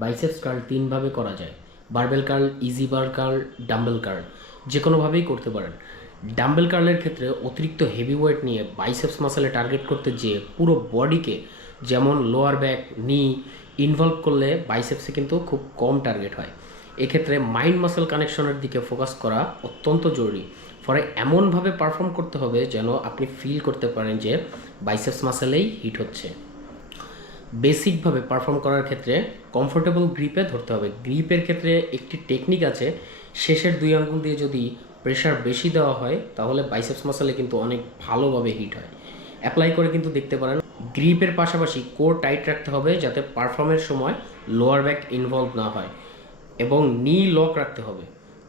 Biceps curl তিনভাবে করা যায়। Barbell curl, easy বার curl, dumbbell curl, যে কোনোভাবেই করতে পারেন। ডাম্বেল কার্লের ক্ষেত্রে অতিরিক্ত হেভি ওয়েট নিয়ে বাইসেপস মাসেলে টার্গেট করতে যেয়ে পুরো বডিকে, যেমন লোয়ার ব্যাক, নি ইনভলভ করলে বাইসেপসে কিন্তু খুব কম টার্গেট হয়। এক্ষেত্রে মাইন্ড মাসেল কানেকশনের দিকে ফোকাস করা অত্যন্ত জরুরি। ফলে এমনভাবে পারফর্ম করতে হবে যেন আপনি ফিল করতে পারেন যে বাইসেপস মাসেলেই হিট হচ্ছে। বেসিকভাবে পারফর্ম করার ক্ষেত্রে কমফোর্টেবল গ্রিপে ধরতে হবে। গ্রিপের ক্ষেত্রে একটি টেকনিক আছে, শেষের 2 আঙ্গুল দিয়ে যদি প্রেশার বেশি দেওয়া হয় তাহলে বাইসেপস মাসেলে কিন্তু অনেক ভালোভাবে হিট হয়। অ্যাপ্লাই করে কিন্তু দেখতে পারেন। গ্রিপের পাশাপাশি কোর টাইট রাখতে হবে যাতে পারফর্মের সময় লোয়ার ব্যাক ইনভলভ না হয়, এবং নি লক রাখতে হবে।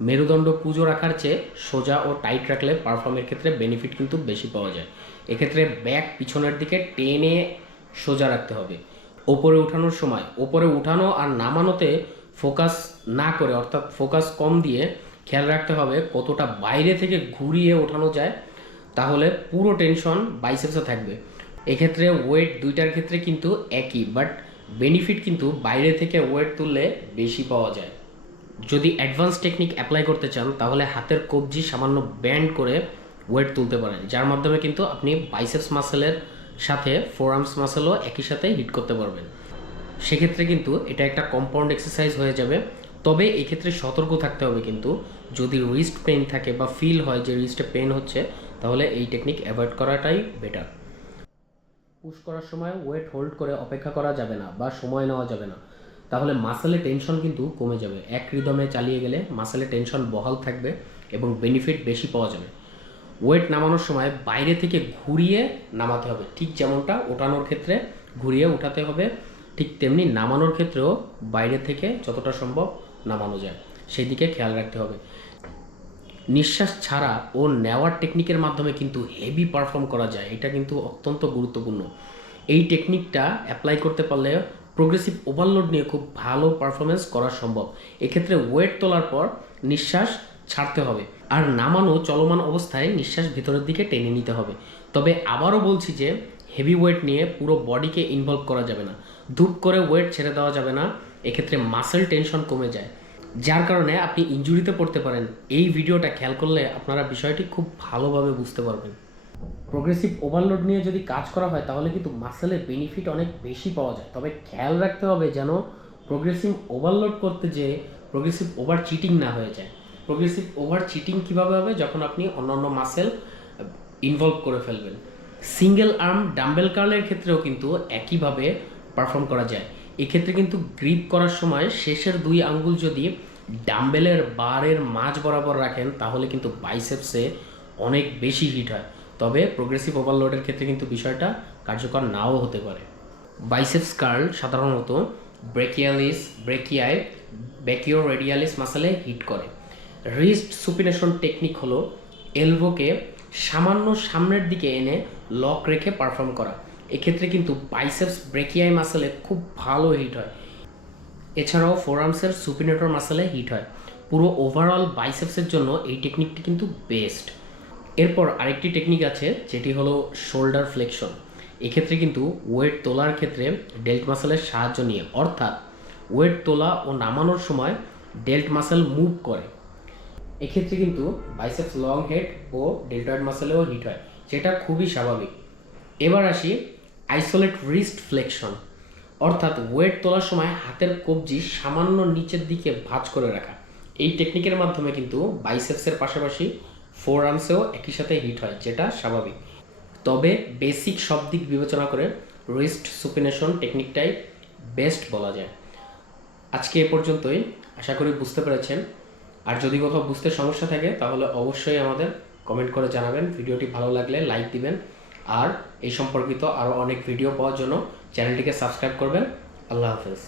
মেরুদণ্ড কুঁজো রাখার চেয়ে সোজা ও টাইট রাখলে পারফর্মের ক্ষেত্রে বেনিফিট কিন্তু বেশি পাওয়া যায়। এক্ষেত্রে ব্যাক পিছনের দিকে টেনে সোজা রাখতে হবে। ওপরে উঠানোর সময় ওপরে উঠানো আর নামানোতে ফোকাস না করে, অর্থাৎ ফোকাস কম দিয়ে খেয়াল রাখতে হবে কতটা বাইরে থেকে ঘুরিয়ে ওঠানো যায়, তাহলে পুরো টেনশন বাইসেপসে থাকবে। এক্ষেত্রে ওয়েট দুইটার ক্ষেত্রে কিন্তু একই, বাট বেনিফিট কিন্তু বাইরে থেকে ওয়েট তুললে বেশি পাওয়া যায়। যদি অ্যাডভান্স টেকনিক অ্যাপ্লাই করতে চান তাহলে হাতের কবজি সামান্য ব্যান্ড করে ওয়েট তুলতে পারেন, যার মাধ্যমে কিন্তু আপনি বাইসেপস মাসেলের সাথে ফোরআর্মস মাসেলও একই সাথে হিট করতে পারবেন। সেক্ষেত্রে কিন্তু এটা একটা কম্পাউন্ড এক্সারসাইজ হয়ে যাবে। তবে এক্ষেত্রে সতর্ক থাকতে হবে, কিন্তু যদি রিস্ট পেইন থাকে বা ফিল হয় যে রিস্টে পেইন হচ্ছে, তাহলে এই টেকনিক অ্যাভয়েড করাটাই বেটার। পুশ করার সময় ওয়েট হোল্ড করে অপেক্ষা করা যাবে না বা সময় নেওয়া যাবে না, তাহলে মাসেলে টেনশন কিন্তু কমে যাবে। এক রিদমে চালিয়ে গেলে মাসেলে টেনশন বহাল থাকবে এবং বেনিফিট বেশি পাওয়া যাবে। ওয়েট নামানোর সময় বাইরে থেকে ঘুরিয়ে নামাতে হবে, ঠিক যেমনটা ওঠানোর ক্ষেত্রে ঘুরিয়ে উঠাতে হবে, ঠিক তেমনি নামানোর ক্ষেত্রেও বাইরে থেকে যতটা সম্ভব নামানো যায় সেই দিকে খেয়াল রাখতে হবে। নিঃশ্বাস ছাড়া ও নেওয়ার টেকনিকের মাধ্যমে কিন্তু হেভি পারফর্ম করা যায়, এটা কিন্তু অত্যন্ত গুরুত্বপূর্ণ। এই টেকনিকটা অ্যাপ্লাই করতে পারলে প্রোগ্রেসিভ ওভারলোড নিয়ে খুব ভালো পারফরমেন্স করা সম্ভব। এক্ষেত্রে ওয়েট তোলার পর নিঃশ্বাস ছাড়তে হবে, আর নামানো চলমান অবস্থায় নিঃশ্বাস ভিতরের দিকে টেনে নিতে হবে। তবে আবারও বলছি যে হেভি ওয়েট নিয়ে পুরো বডিকে ইনভলভ করা যাবে না, ধূপ করে ওয়েট ছেড়ে দেওয়া যাবে না, এক্ষেত্রে মাসেল টেনশন কমে যায়, যার কারণে আপনি ইনজুরিতে পড়তে পারেন। এই ভিডিওটা খেয়াল করলে আপনারা বিষয়টি খুব ভালোভাবে বুঝতে পারবেন। প্রোগ্রেসিভ ওভারলোড নিয়ে যদি কাজ করা হয় তাহলে কিন্তু মাসেলের বেনিফিট অনেক বেশি পাওয়া যায়। তবে খেয়াল রাখতে হবে যেন প্রোগ্রেসিভ ওভারলোড করতে যেয়ে প্রোগ্রেসিভ ওভার চিটিং না হয়ে যায়। প্রোগ্রেসিভ ওভার চিটিং কীভাবে হবে? যখন আপনি অন্যান্য মাসেল ইনভলভ করে ফেলবেন। সিঙ্গেল আর্ম ডাম্বেল কার্লের ক্ষেত্রেও কিন্তু একইভাবে পারফর্ম করা যায়। এক্ষেত্রে কিন্তু গ্রিপ করার সময় শেষের 2 আঙ্গুল যদি ডাম্বেলের বারের মাঝ বরাবর রাখেন তাহলে কিন্তু বাইসেপসে অনেক বেশি হিট হয়। তবে প্রোগ্রেসিভ ওভারলোডের ক্ষেত্রে কিন্তু বিষয়টা কার্যকর নাও হতে পারে। বাইসেপস কার্ল সাধারণত ব্রেকিয়াই, ব্যাকিও রেডিয়ালিস মাসেলে হিট করে। রিস্ট সুপিনেশন টেকনিক হলো এলবোকে সামান্য সামনের দিকে এনে লক রেখে পারফর্ম করা। এক্ষেত্রে কিন্তু বাইসেপস ব্রেকিয়াই মাসেলে খুব ভালো হিট হয়। এছাড়াও ফোরআর্মসের সুপিনেটর মাসেলে হিট হয়। পুরো ওভারঅল বাইসেপসের জন্য এই টেকনিকটি কিন্তু বেস্ট। এরপর আরেকটি টেকনিক আছে যেটি হলো শোল্ডার ফ্লেকশন। এক্ষেত্রে কিন্তু ওয়েট তোলার ক্ষেত্রে ডেল্ট মাসেলের সাহায্য নিয়ে, অর্থাৎ ওয়েট তোলা ও নামানোর সময় ডেল্ট মাসেল মুভ করে। এক্ষেত্রে কিন্তু বাইসেপস লং হেড ও ডেল্টয়েড মাসেলেও হিট হয়, যেটা খুবই স্বাভাবিক। এবার আসি আইসোলেট রিস্ট ফ্লেকশন, অর্থাৎ ওয়েট তোলার সময় হাতের কবজি সামান্য নিচের দিকে ভাঁজ করে রাখা। এই টেকনিকের মাধ্যমে কিন্তু বাইসেপসের পাশাপাশি ফোরআর্মসেও একই সাথে হিট হয়, যেটা স্বাভাবিক। তবে বেসিক সব দিক বিবেচনা করে রিস্ট সুপিনেশন টেকনিকটাই বেস্ট বলা যায়। আজকে এ পর্যন্তই, আশা করি বুঝতে পেরেছেন। আর যদি কোথাও বুঝতে সমস্যা থাকে তাহলে অবশ্যই আমাদের কমেন্ট করে জানাবেন। ভিডিওটি ভালো লাগলে লাইক দিবেন, আর এই সম্পর্কিত আরও অনেক ভিডিও পাওয়ার জন্য চ্যানেলটিকে সাবস্ক্রাইব করবেন। আল্লাহ হাফেজ।